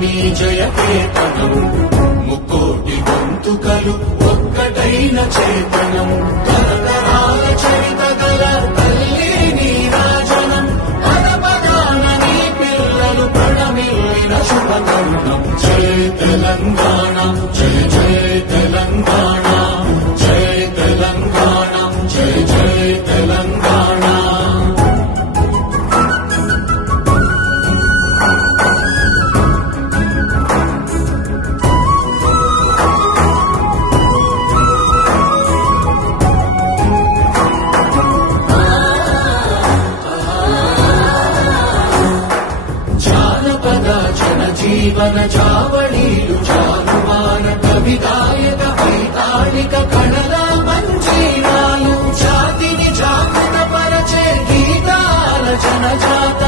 నీ జయ కేతనం ముక్కోటి గొంతుకలు ఒక్కటైన చేతనం తరతరాల చరిత గల తల్లి నీ రాజనం పదపదాన నీ పిల్లలు ప్రణమిల్లిన శుభతరుణం జయ తెలంగాణ జయ జయ తెలంగాణ జయ తెలంగాణ జయ జయ తెలంగాణ జీవన చావళీలు చాలువాన కవిదాయక వైతాళిక కళల మంజీరాలు జాతిని జాగృత పరచే గీతాల జనజాత